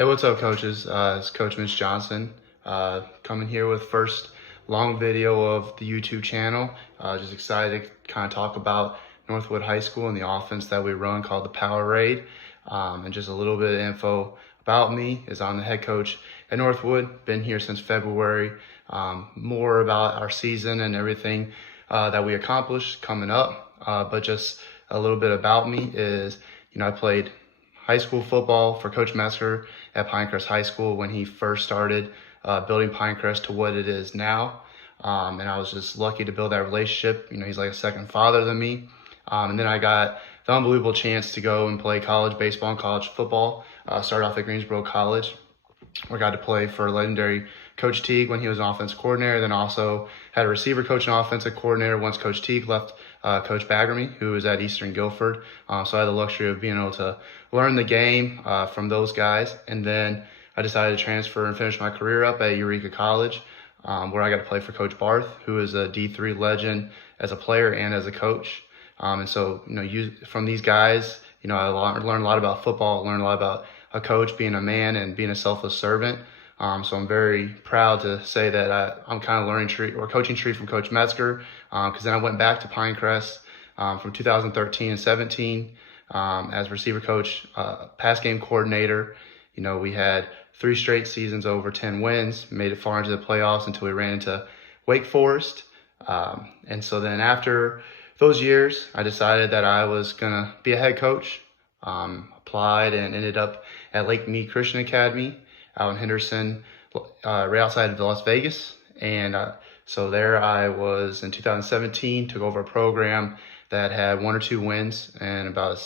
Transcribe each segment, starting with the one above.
Hey, what's up, coaches? It's Coach Mitch Johnson coming here with first long video of the YouTube channel. Just excited to kind of talk about Northwood High School and the offense that we run called the PowerRaid. And just a little bit of info about me is I'm the head coach at Northwood. Been here since February. More about our season and everything that we accomplished coming up. But just a little bit about me is, I played high school football for Coach Metzger at Pinecrest High School when he first started building Pinecrest to what it is now. And I was just lucky to build that relationship. He's like a second father than me. And then I got the unbelievable chance to go and play college baseball and college football. Started off at Greensboro College, where I got to play for legendary Coach Teague when he was an offensive coordinator. Then also had a receiver coach and offensive coordinator once Coach Teague left Coach Baggermy, who was at Eastern Guilford. So I had the luxury of being able to learn the game from those guys. And then I decided to transfer and finish my career up at Eureka College, where I got to play for Coach Barth, who is a D3 legend as a player and as a coach. And so, from these guys, I learned a lot about football, learned a lot about a coach being a man and being a selfless servant. So I'm very proud to say that I'm kind of learning tree or coaching tree from Coach Metzger, because then I went back to Pinecrest from 2013 and 17 as receiver coach, pass game coordinator. We had 3 straight seasons over 10 wins, made it far into the playoffs until we ran into Wake Forest. And so then after those years, I decided that I was going to be a head coach. Applied and ended up at Lake Mead Christian Academy out in Henderson, right outside of Las Vegas. And so there I was in 2017, took over a program that had 1 or 2 wins and about a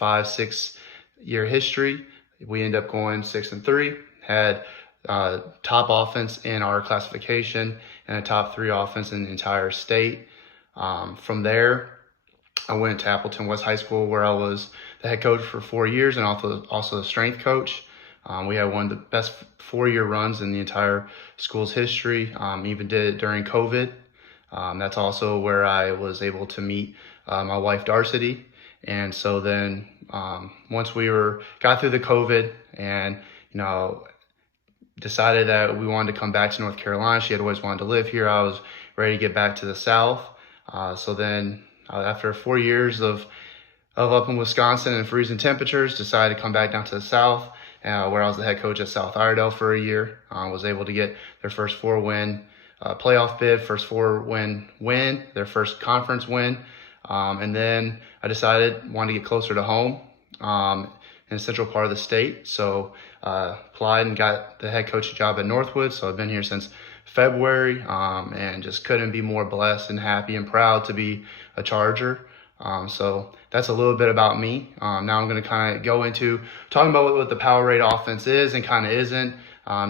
5-6 year history. We ended up going 6-3, had top offense in our classification and a top 3 offense in the entire state. From there, I went to Appleton West High School, where I was the head coach for 4 years and also the strength coach. We had one of the best 4-year runs in the entire school's history. Even did it during COVID. That's also where I was able to meet my wife, Darcy. And so then once we got through the COVID and, decided that we wanted to come back to North Carolina. She had always wanted to live here. I was ready to get back to the South. So then after 4 years of up in Wisconsin and freezing temperatures, decided to come back down to the South, where I was the head coach at South Iredell for a year. Was able to get their first 4-win playoff bid, first 4-win win, their first conference win. And then I decided wanted to get closer to home in the central part of the state. So applied and got the head coaching job at Northwood. So I've been here since February, and just couldn't be more blessed and happy and proud to be a Charger. So that's a little bit about me. Now I'm going to kind of go into talking about what the PowerRaid offense is and kind of isn't,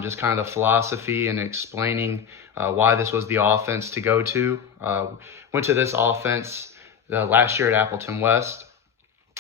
just kind of the philosophy and explaining why this was the offense to go to. Went to this offense last year at Appleton West,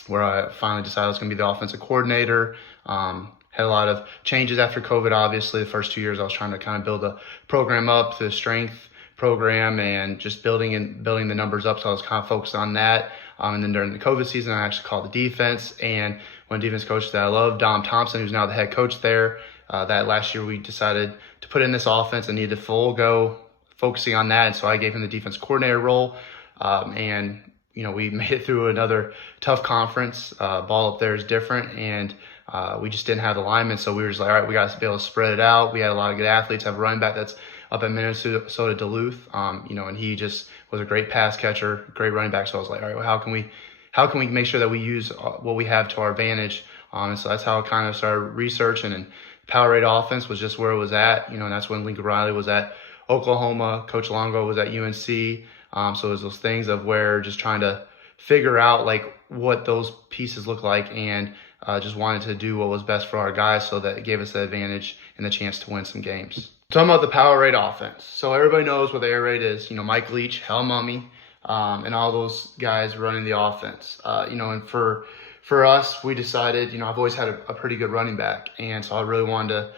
where I finally decided I was going to be the offensive coordinator. Had a lot of changes after COVID, obviously. The first 2 years I was trying to kind of build the program up, the strength program, and just building the numbers up. So I was kind of focused on that. And then during the COVID season, I actually called the defense. And one defense coach that I love, Dom Thompson, who's now the head coach there, that last year we decided to put in this offense and needed to full go focusing on that. And so I gave him the defense coordinator role. And we made it through another tough conference. Ball up there is different, and we just didn't have the linemen. So we were just like, all right, we got to be able to spread it out. We had a lot of good athletes. Have a running back that's up at Minnesota Duluth, and he just was a great pass catcher, great running back. So I was like, all right, well, how can we make sure that we use what we have to our advantage? And so that's how I kind of started researching, and PowerRaid offense was just where it was at, and that's when Lincoln Riley was at Oklahoma, Coach Longo was at UNC. So it was those things of where just trying to figure out like what those pieces look like, and just wanted to do what was best for our guys, so that it gave us the advantage and the chance to win some games. Talking about the PowerRaid offense. So everybody knows what the air raid is. Mike Leach, Hell Mummy, and all those guys running the offense. And for us, we decided, I've always had a pretty good running back. And so I really wanted to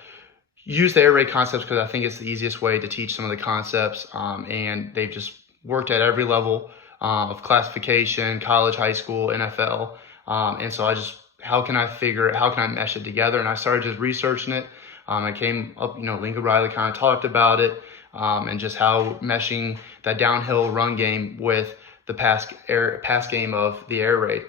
use the air raid concepts because I think it's the easiest way to teach some of the concepts. And they've just worked at every level of classification, college, high school, NFL. And so I just how can I mesh it together? And I started just researching it. I came up, Lincoln Riley kind of talked about it, and just how meshing that downhill run game with the pass game of the air raid.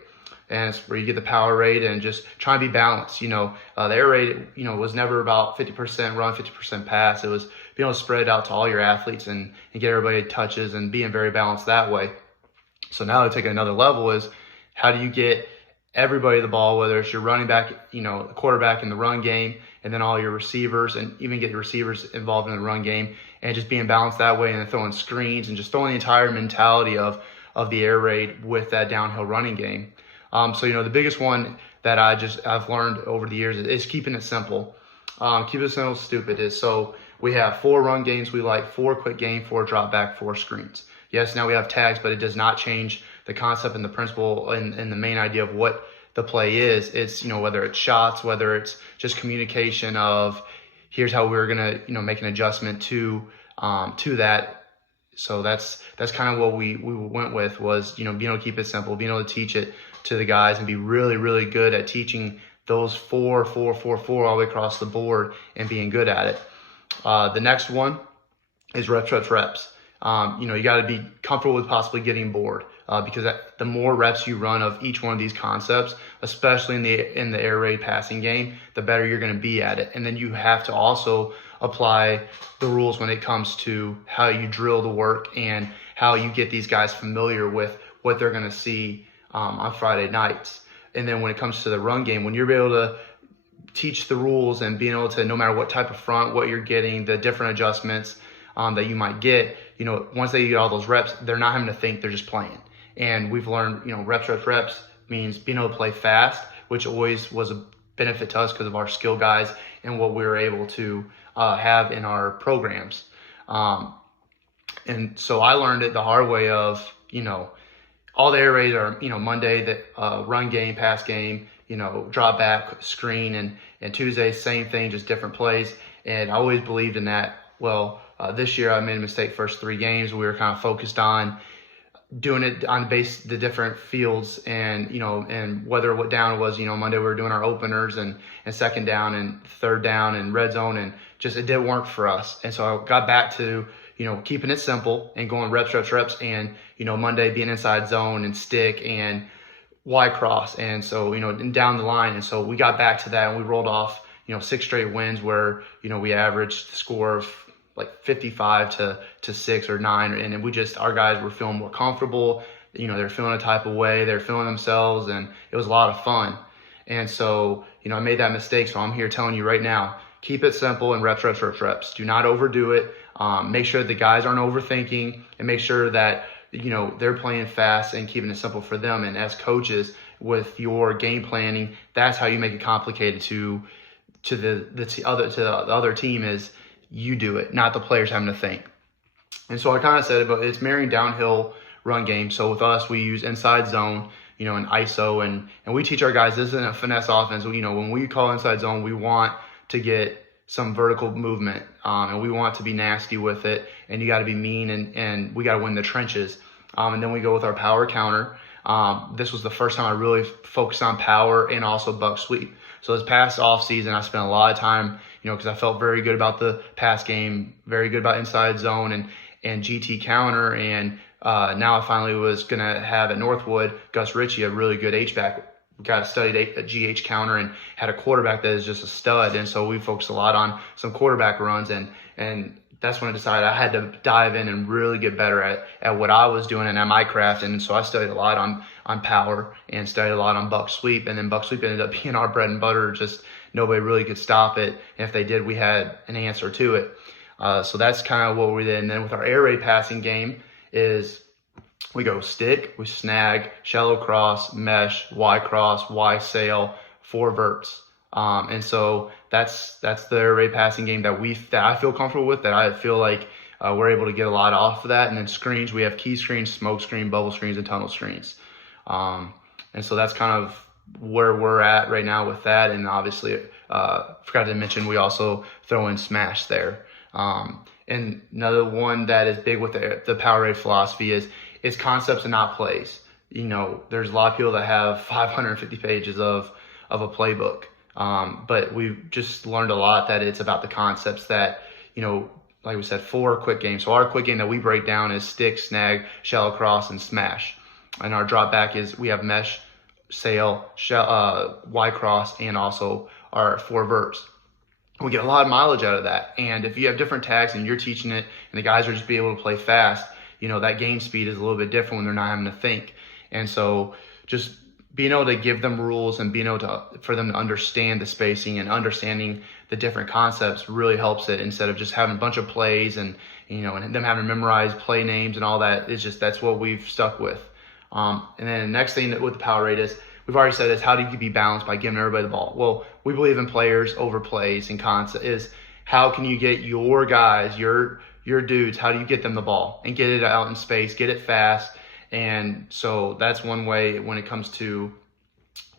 And it's where you get the PowerRaid and just try and be balanced. The air raid, was never about 50% run, 50% pass. It was being able to spread it out to all your athletes and get everybody touches and being very balanced that way. So now to take it another level is, how do you get everybody the ball, whether it's your running back, the quarterback in the run game, and then all your receivers, and even get your receivers involved in the run game, and just being balanced that way, and then throwing screens and just throwing the entire mentality of the air raid with that downhill running game. So the biggest one that I've learned over the years is keeping it simple. Keep it simple, stupid is, so we have 4 run games we like, 4 quick game, 4 drop back, 4 screens. Yes, now we have tags, but it does not change the concept and the principle and the main idea of what the play is. It's, whether it's shots, whether it's just communication of, here's how we're going to, make an adjustment to that. So that's kind of what we went with, was, being able to keep it simple, being able to teach it to the guys and be really, really good at teaching those 4 all the way across the board and being good at it. The next one is reps. You got to be comfortable with possibly getting bored, because the more reps you run of each one of these concepts, especially in the air raid passing game, the better you're going to be at it. And then you have to also apply the rules when it comes to how you drill the work and how you get these guys familiar with what they're going to see on Friday nights. And then when it comes to the run game, when you're able to teach the rules and being able to, no matter what type of front, what you're getting, the different adjustments that you might get, once they get all those reps, they're not having to think, they're just playing. And we've learned, reps means being able to play fast, which always was a benefit to us because of our skill guys and what we were able to have in our programs. And so I learned it the hard way of, all the air raids are, Monday, the run game, pass game, drop back, screen, and Tuesday, same thing, just different plays. And I always believed in that. Well, this year I made a mistake first 3 games. We were kind of focused on doing it on the different fields and, and whether what down it was, Monday we were doing our openers and second down and third down and red zone, and just, it didn't work for us. And so I got back to, keeping it simple and going reps, and, Monday being inside zone and stick and Y cross. And so, and down the line. And so we got back to that and we rolled off, 6 straight wins where, we averaged the score of like 55 to 6 or 9. And we just, our guys were feeling more comfortable. They're feeling a type of way, they're feeling themselves, and it was a lot of fun. And so, I made that mistake. So I'm here telling you right now, keep it simple and reps. Do not overdo it. Make sure the guys aren't overthinking, and make sure that, they're playing fast and keeping it simple for them. And as coaches, with your game planning, that's how you make it complicated to the other team, is you do it, not the players having to think. And so I kind of said it, but it's marrying downhill run game. So with us, we use inside zone, and ISO, and we teach our guys, this isn't a finesse offense. When we call inside zone, we want to get some vertical movement, and we want to be nasty with it, and you got to be mean, and we got to win the trenches. And then we go with our power counter. This was the first time I really focused on power and also buck sweep. So this past off season, I spent a lot of time, because I felt very good about the pass game, very good about inside zone and GT counter. And now I finally was going to have at Northwood, Gus Ritchie, a really good H-back, got studied a GH counter and had a quarterback that is just a stud. And so we focused a lot on some quarterback runs, and that's when I decided I had to dive in and really get better at what I was doing and at my craft. And so I studied a lot on power and studied a lot on buck sweep. And then buck sweep ended up being our bread and butter. Just nobody really could stop it. And if they did, we had an answer to it. So that's kind of what we did. And then with our air raid passing game is we go stick, we snag, shallow cross, mesh, Y cross, Y sail, 4 verts. And so that's the air raid passing game that I feel comfortable with, that I feel like we're able to get a lot off of that. And then screens, we have key screens, smoke screen, bubble screens, and tunnel screens. And so that's kind of where we're at right now with that. And obviously, forgot to mention, we also throw in smash there. And another one that is big with the PowerRaid philosophy is concepts and not plays. There's a lot of people that have 550 pages of of a playbook. But we've just learned a lot that it's about the concepts that, like we said, 4 quick games. So our quick game that we break down is stick, snag, shallow cross, and smash. And our drop back is we have mesh, sail, Y cross, and also our 4 verts. We get a lot of mileage out of that. And if you have different tags and you're teaching it and the guys are just being able to play fast, that game speed is a little bit different when they're not having to think. And so just being able to give them rules and being able for them to understand the spacing and understanding the different concepts really helps it, instead of just having a bunch of plays and them having to memorize play names and all that. It's just, that's what we've stuck with. And then the next thing with the PowerRaid is, we've already said this, how do you be balanced by giving everybody the ball? Well, we believe in players over plays, and concept is how can you get your guys, your dudes, how do you get them the ball and get it out in space, get it fast? And so that's one way when it comes to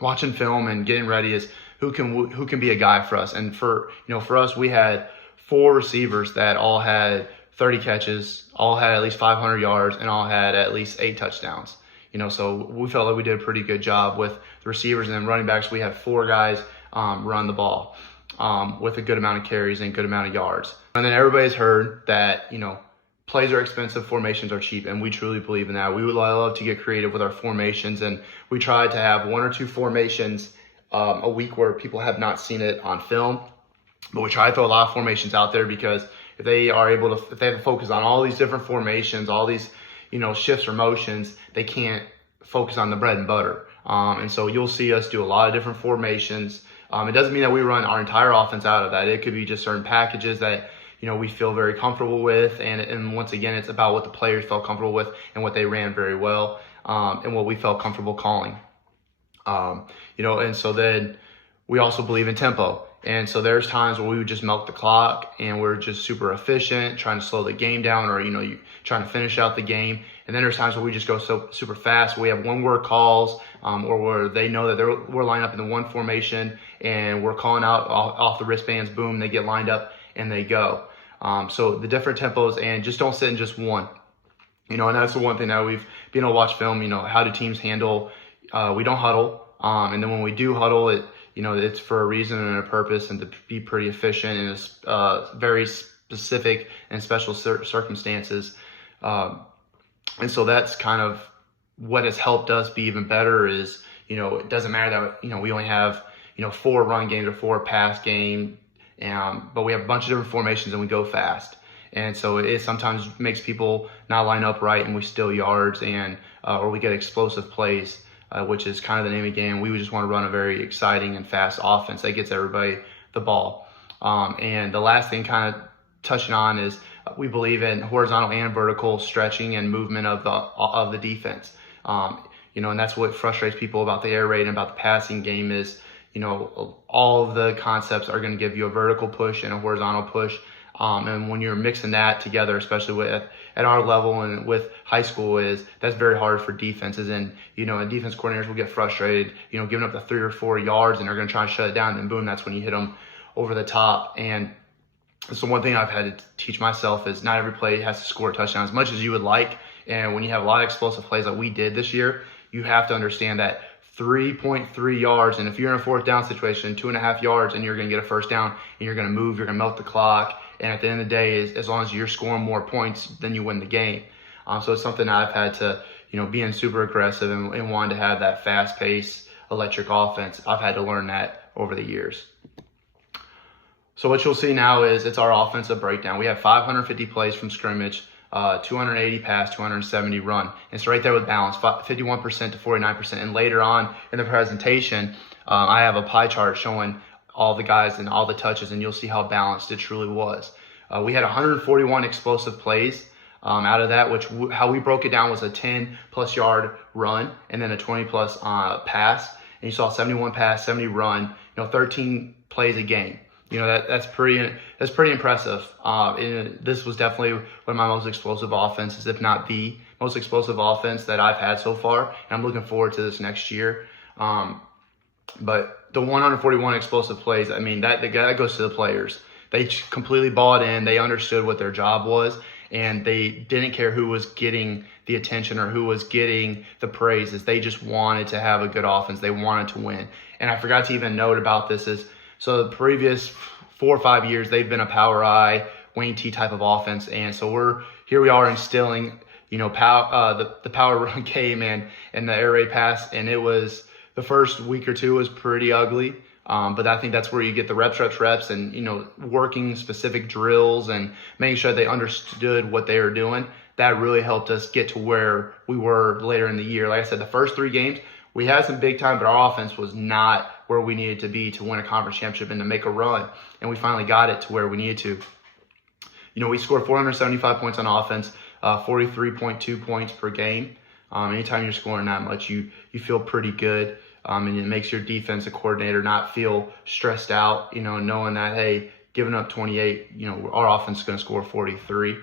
watching film and getting ready, is who can be a guy for us. And for us, we had 4 receivers that all had 30 catches, all had at least 500 yards, and all had at least 8 touchdowns. So we felt like we did a pretty good job with the receivers. And then running backs, we had 4 guys run the ball with a good amount of carries and good amount of yards. And then everybody's heard that, plays are expensive, formations are cheap, and we truly believe in that. We would love to get creative with our formations, and we tried to have 1 or 2 formations a week where people have not seen it on film. But we try to throw a lot of formations out there, because if they have to focus on all these different formations, all these shifts or motions, they can't focus on the bread and butter. And so you'll see us do a lot of different formations. It doesn't mean that we run our entire offense out of that. It could be just certain packages that we feel very comfortable with. And once again, it's about what the players felt comfortable with and what they ran very well, and what we felt comfortable calling. And so then we also believe in tempo. And so there's times where we would just milk the clock and we're just super efficient, trying to slow the game down, or, you trying to finish out the game. And then there's times where we just go so super fast. We have 1-word calls, or where they know that we're lined up in the 1 formation and we're calling out off the wristbands, boom, they get lined up and they go. So the different tempos, and just don't sit in just one. And that's the one thing that we've been able to watch film, how do teams handle, we don't huddle. And then when we do huddle, it's for a reason and a purpose, and to be pretty efficient in very specific and special circumstances. And so that's kind of what has helped us be even better is, it doesn't matter that, we only have, 4 run games or 4 pass game, but we have a bunch of different formations and we go fast. And so it sometimes makes people not line up right, and we steal yards, and or we get explosive plays, which is kind of the name of the game. We just want to run a very exciting and fast offense that gets everybody the ball. And the last thing, kind of touching on, is we believe in horizontal and vertical stretching and movement of the defense. And that's what frustrates people about the air raid and about the passing game is, all of the concepts are going to give you a vertical push and a horizontal push. And when you're mixing that together, especially at our level and with high school, that's very hard for defenses. And, and defense coordinators will get frustrated, giving up the 3 or 4 yards, and they're going to try and shut it down. And then boom, that's when you hit them over the top. And so one thing I've had to teach myself is not every play has to score a touchdown as much as you would like. And when you have a lot of explosive plays like we did this year, you have to understand that 3.3 yards, and if you're in a 4th down situation, 2.5 yards, and you're going to get a 1st down, and you're going to move, you're going to melt the clock. And at the end of the day, as long as you're scoring more points, then you win the game. So it's something I've had to, being super aggressive and wanting to have that fast-paced, electric offense, I've had to learn that over the years. So what you'll see now is it's our offensive breakdown. We have 550 plays from scrimmage, 280 pass, 270 run. And it's right there with balance, 51% to 49%. And later on in the presentation, I have a pie chart showing all the guys and all the touches, and you'll see how balanced it truly was. We had 141 explosive plays out of that, how we broke it down was a 10-plus yard run and then a 20-plus pass. And you saw 71 pass, 70 run, 13 plays a game. That's pretty impressive. And this was definitely one of my most explosive offenses, if not the most explosive offense that I've had so far. And I'm looking forward to this next year. But the 141 explosive plays, that goes to the players. They completely bought in. They understood what their job was, and they didn't care who was getting the attention or who was getting the praises. They just wanted to have a good offense. They wanted to win. And I forgot to even note about this is, so the previous 4 or 5 years, they've been a power I, wing T type of offense. And so we are instilling, the power run game and the air raid pass. And it was, the first week or two was pretty ugly. But I think that's where you get the reps and, working specific drills and making sure they understood what they were doing. That really helped us get to where we were later in the year. Like I said, the first 3 games, we had some big time, but our offense was not where we needed to be to win a conference championship and to make a run. And we finally got it to where we needed to. We scored 475 points on offense, 43.2 points per game. Anytime you're scoring that much, you feel pretty good. And it makes your defensive coordinator not feel stressed out, knowing that, hey, giving up 28, our offense is going to score 43.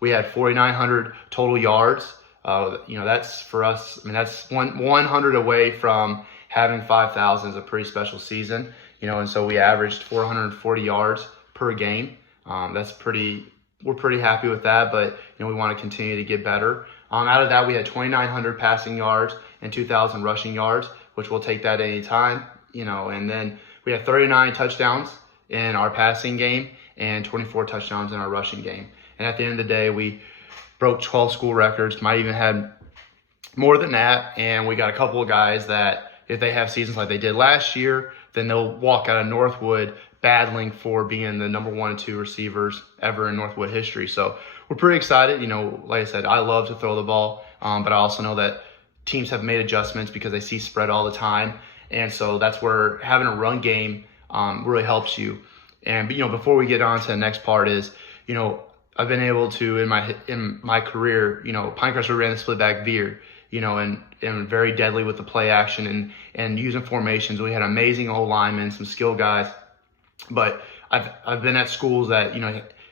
We had 4,900 total yards. That's for us. That's 100 away from having 5,000 is a pretty special season, and so we averaged 440 yards per game. We're pretty happy with that, but, we want to continue to get better. Out of that, we had 2,900 passing yards and 2,000 rushing yards, which we'll take that any time, and then we had 39 touchdowns in our passing game and 24 touchdowns in our rushing game. And at the end of the day, we broke 12 school records, might even had more than that. And we got a couple of guys that if they have seasons like they did last year, then they'll walk out of Northwood battling for being the number 1 and 2 receivers ever in Northwood history. So we're pretty excited. Like I said, I love to throw the ball, but I also know that teams have made adjustments because they see spread all the time. And so that's where having a run game really helps you. And, before we get on to the next part is, I've been able to, in my career, Pinecrest we ran the split back veer, and very deadly with the play action and using formations. We had amazing old linemen, some skilled guys, but I've been at schools that,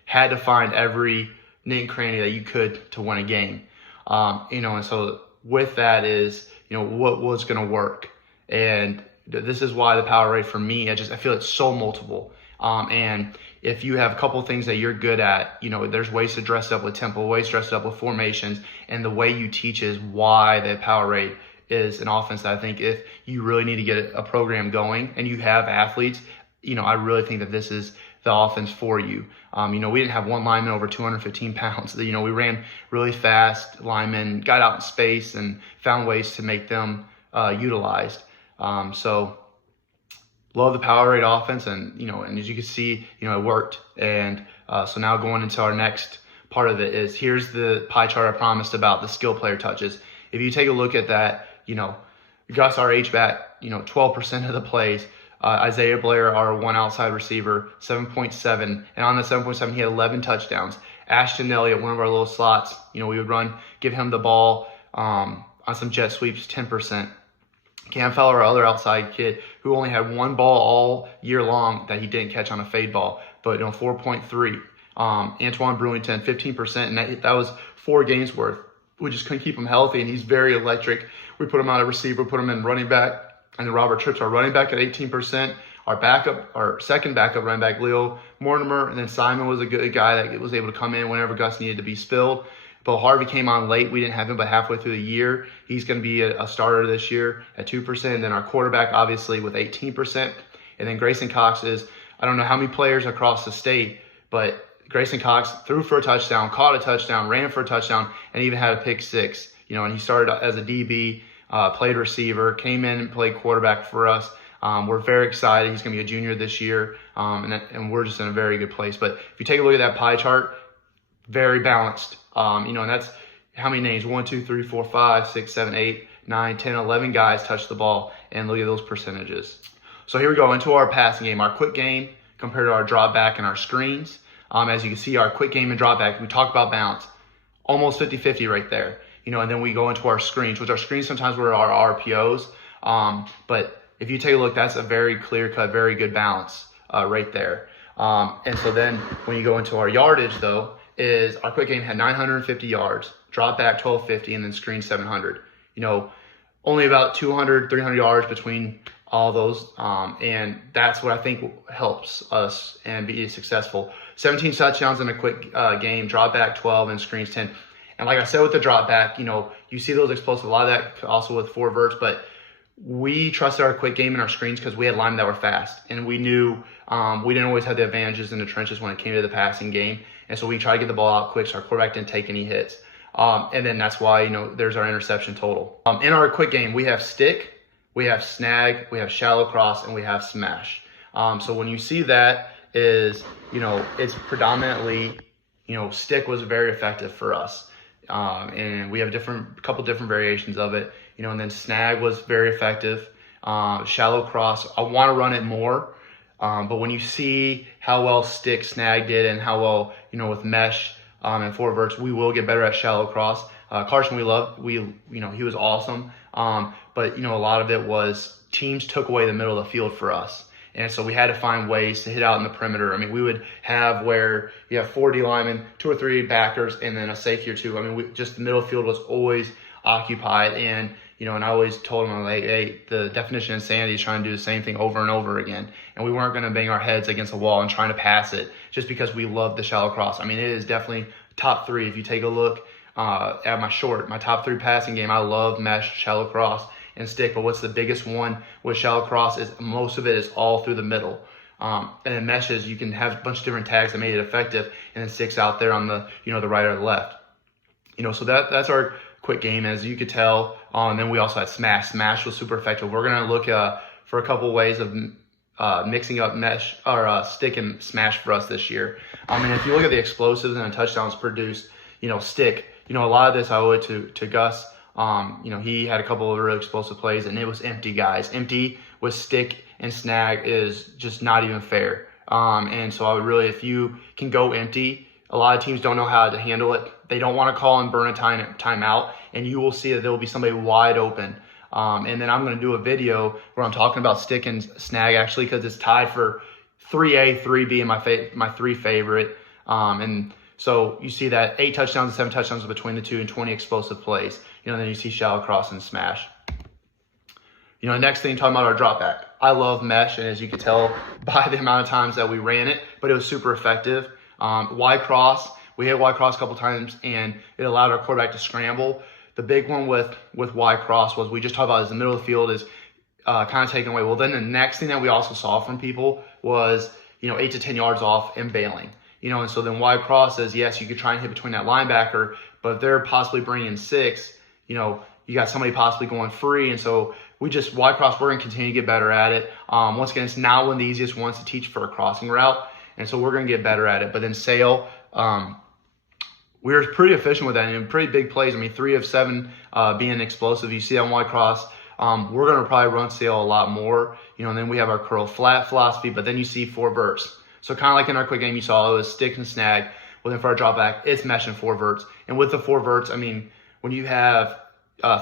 had to find every nook and cranny that you could to win a game. And so with that is, what was going to work. And this is why the PowerRaid for me, I feel it's so multiple. And if you have a couple of things that you're good at, there's ways to dress up with tempo, ways to dress up with formations, and the way you teach is why the PowerRaid is an offense that I think if you really need to get a program going and you have athletes, I really think that this is the offense for you. We didn't have one lineman over 215 pounds. We ran really fast. Linemen got out in space and found ways to make them utilized. So love the PowerRaid offense, and and as you can see, it worked. And so now going into our next part of it is here's the pie chart I promised about the skill player touches. If you take a look at that, Gus, our H-back, 12% of the plays. Isaiah Blair, our one outside receiver, 7.7, and on the 7.7 he had 11 touchdowns. Ashton Elliott, one of our little slots, we would give him the ball on some jet sweeps, 10%. Cam Feller, our other outside kid, who only had 1 ball all year long that he didn't catch on a fade ball, but 4.3. Antoine Brewington, 15%, and that was 4 games worth. We just couldn't keep him healthy, and he's very electric. We put him out at receiver, put him in running back, and then Robert Tripp's our running back at 18%. Our second backup running back, Leo Mortimer, and then Simon was a good guy that was able to come in whenever Gus needed to be spilled. Bo Harvey came on late. We didn't have him but halfway through the year. He's going to be a starter this year at 2%. And then our quarterback, obviously, with 18%. And then Grayson Cox is, I don't know how many players across the state, but Grayson Cox threw for a touchdown, caught a touchdown, ran for a touchdown, and even had a pick 6. And he started as a DB, played receiver, came in and played quarterback for us. We're very excited. He's going to be a junior this year, and we're just in a very good place. But if you take a look at that pie chart, very balanced. And that's how many names? 1, 2, 3, 4, 5, 6, 7, 8, 9, 10, 11 guys touch the ball, and look at those percentages. So here we go into our passing game, our quick game compared to our drop back and our screens. As you can see, our quick game and drop back, we talk about balance, almost 50-50 right there. And then we go into our screens, which our screens sometimes were our RPOs. But if you take a look, that's a very clear-cut, very good balance right there. And so then when you go into our yardage, though, is our quick game had 950 yards, drop back 1250, and then screen 700. Only about 200, 300 yards between all those. And that's what I think helps us and be successful. 17 touchdowns in a quick game, drop back 12, and screens 10. And like I said with the drop back, you see those explosive, a lot of that also with 4 verts, but we trusted our quick game and our screens because we had linemen that were fast, and we knew we didn't always have the advantages in the trenches when it came to the passing game. And so we tried to get the ball out quick so our quarterback didn't take any hits. And then that's why, there's our interception total. In our quick game, we have stick, we have snag, we have shallow cross, and we have smash. So when you see that is, it's predominantly, stick was very effective for us. And we have couple different variations of it, and then snag was very effective. Shallow cross, I want to run it more. But when you see how well stick snag did and how well, with mesh, and four verts, we will get better at shallow cross. Carson, he was awesome. But a lot of it was teams took away the middle of the field for us. And so we had to find ways to hit out in the perimeter. I mean, we would have where you have 4 D linemen, 2 or 3 backers, and then a safety or 2. I mean, just the middle field was always occupied. And, and I always told them, like, hey, the definition of insanity is trying to do the same thing over and over again. And we weren't going to bang our heads against a wall and trying to pass it just because we love the shallow cross. I mean, it is definitely top 3. If you take a look at my top 3 passing game, I love mesh, shallow cross, and stick. But what's the biggest one with shallow cross is most of it is all through the middle. And in meshes, you can have a bunch of different tags that made it effective, and then sticks out there on the, the right or the left. So that's our quick game, as you could tell. And then we also had smash. Smash was super effective. We're going to look for a couple ways of mixing up mesh or stick and smash for us this year. And if you look at the explosives and the touchdowns produced, stick, a lot of this I owe it to Gus. He had a couple of really explosive plays, and it was empty, guys. Empty with stick and snag is just not even fair. And so I would really, if you can go empty, a lot of teams don't know how to handle it. They don't want to call and burn a timeout, and you will see that there will be somebody wide open. And then I'm going to do a video where I'm talking about stick and snag, actually, because it's tied for 3A, 3B, and my 3 favorite. And so you see that 8 touchdowns and 7 touchdowns between the 2 and 20 explosive plays. Then you see shallow cross and smash. Next thing, talking about our dropback. I love mesh, and as you can tell by the amount of times that we ran it, but it was super effective. Y cross, we hit Y cross a couple times, and it allowed our quarterback to scramble. The big one with Y cross was, we just talked about, is the middle of the field is kind of taken away. Well, then the next thing that we also saw from people was 8 to 10 yards off and bailing. And so then Y cross says, yes, you could try and hit between that linebacker, but if they're possibly bringing 6, you got somebody possibly going free. And so Y cross, we're going to continue to get better at it. Once again, it's not one of the easiest ones to teach for a crossing route, and so we're going to get better at it. But then sail, we were pretty efficient with that, and pretty big plays. I mean, 3 of 7 being explosive. You see on Y cross, we're going to probably run sail a lot more. And then we have our curl flat philosophy, but then you see 4 verts. So kind of like in our quick game, you saw it was stick and snag. Well, then for our drop back, it's mesh and 4 verts. And with the 4 verts, I mean, when you have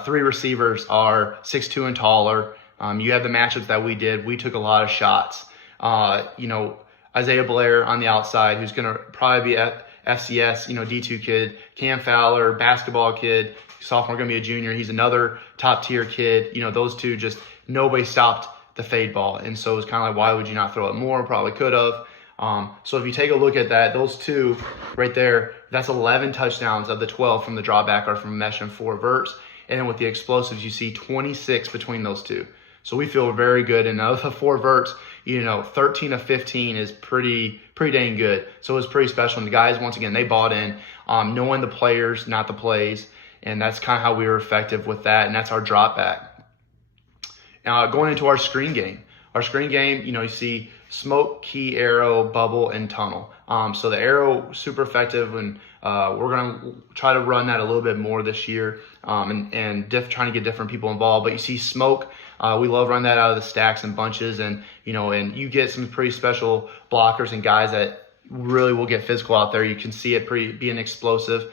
3 receivers are 6'2" and taller, you have the matchups that we did. We took a lot of shots. Isaiah Blair on the outside, who's going to probably be at FCS, D2 kid. Cam Fowler, basketball kid, sophomore, going to be a junior. He's another top tier kid. Those two, just nobody stopped the fade ball. And so it's kind of like, why would you not throw it more? Probably could have. So if you take a look at that, those 2 right there, that's 11 touchdowns of the 12 from the drawback are from mesh and 4 verts. And then with the explosives, you see 26 between those 2. So we feel very good. And of the 4 verts, 13 of 15 is pretty dang good. So it was pretty special. And the guys, once again, they bought in, knowing the players, not the plays. And that's kind of how we were effective with that. And that's our drop back. Now, going into our screen game. Our screen game, you see smoke, key, arrow, bubble, and tunnel. So the arrow, super effective, and we're going to try to run that a little bit more this year, and trying to get different people involved. But you see smoke, we love running that out of the stacks and bunches, and and you get some pretty special blockers and guys that really will get physical out there. You can see it being explosive.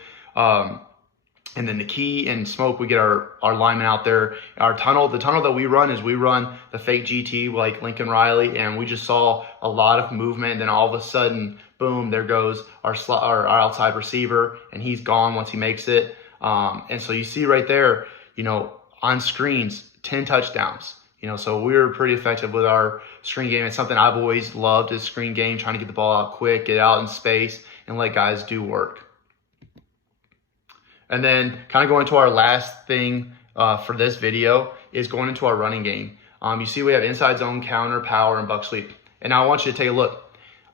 And then the key and smoke, we get our linemen out there. Our tunnel, the tunnel that we run is we run the fake GT like Lincoln Riley, and we just saw a lot of movement. And then all of a sudden, boom, there goes our outside receiver, and he's gone once he makes it. And so you see right there, on screens, 10 touchdowns. So we were pretty effective with our screen game. It's something I've always loved, is screen game, trying to get the ball out quick, get out in space, and let guys do work. And then kind of going to our last thing for this video is going into our running game. You see we have inside zone, counter, power, and buck sweep. And now I want you to take a look.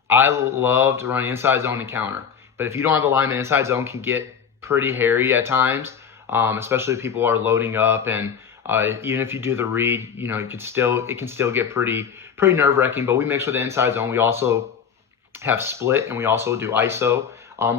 I loved running inside zone and counter. But if you don't have a lineman, inside zone can get pretty hairy at times, especially if people are loading up. And even if you do the read, it can still get pretty nerve-wracking. But we mix with the inside zone. We also have split, and we also do ISO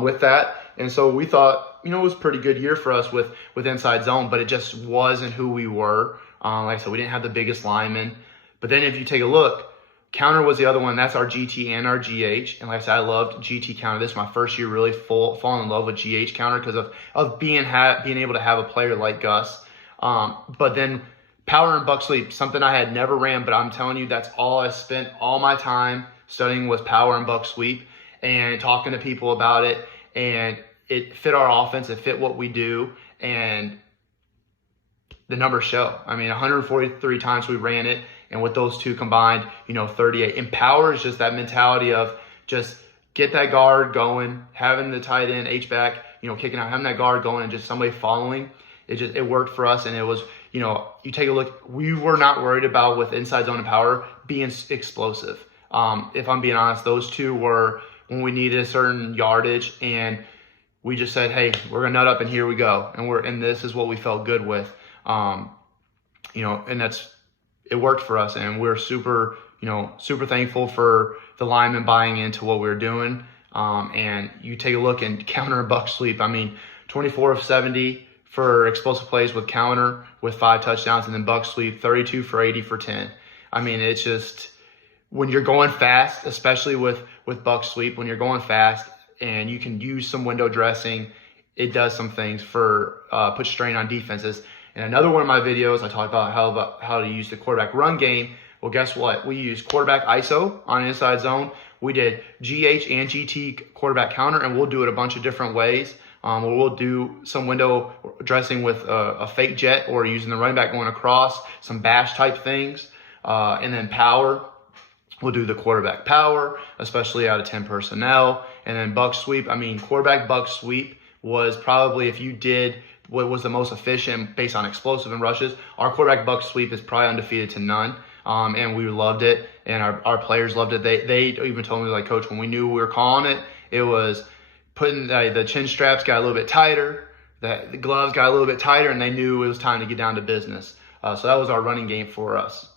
with that. And so we thought, it was a pretty good year for us with inside zone, but it just wasn't who we were. Like I said, we didn't have the biggest linemen. But then if you take a look, counter was the other one. That's our GT and our GH. And like I said, I loved GT counter. This is my first year really falling in love with GH counter because of being able to have a player like Gus. But then power and buck sweep, something I had never ran, but I'm telling you, that's all I spent all my time studying was power and buck sweep and talking to people about it. And it fit our offense. It fit what we do. And the numbers show. 143 times we ran it. And with those two combined, 38. And power is just that mentality of just get that guard going, having the tight end, H-back, kicking out, having that guard going and just somebody following. It worked for us. And it was, you take a look, we were not worried about with inside zone and power being explosive. If I'm being honest, those two were when we needed a certain yardage and we just said, hey, we're going to nut up and here we go. And this is what we felt good with. And it worked for us, and we're super thankful for the linemen buying into what we were doing. And you take a look and counter and buck sweep. 24 of 70 for explosive plays with counter with 5 touchdowns, and then buck sweep 32 for 80 for 10. It's just when you're going fast, especially with buck sweep, when you're going fast and you can use some window dressing, it does some things for put strain on defenses. And another one of my videos, I talked about how to use the quarterback run game. Well, guess what? We used quarterback ISO on inside zone. We did GH and GT quarterback counter, and we'll do it a bunch of different ways. We'll do some window dressing with a fake jet or using the running back going across, some bash type things. And then power, we'll do the quarterback power, especially out of 10 personnel. And then buck sweep, quarterback buck sweep was probably, if you did what was the most efficient based on explosive and rushes, our quarterback buck sweep is probably undefeated to none. And we loved it, and our players loved it. They even told me, like, Coach, when we knew we were calling it, it was putting the chin straps got a little bit tighter, the gloves got a little bit tighter, and they knew it was time to get down to business. So that was our running game for us.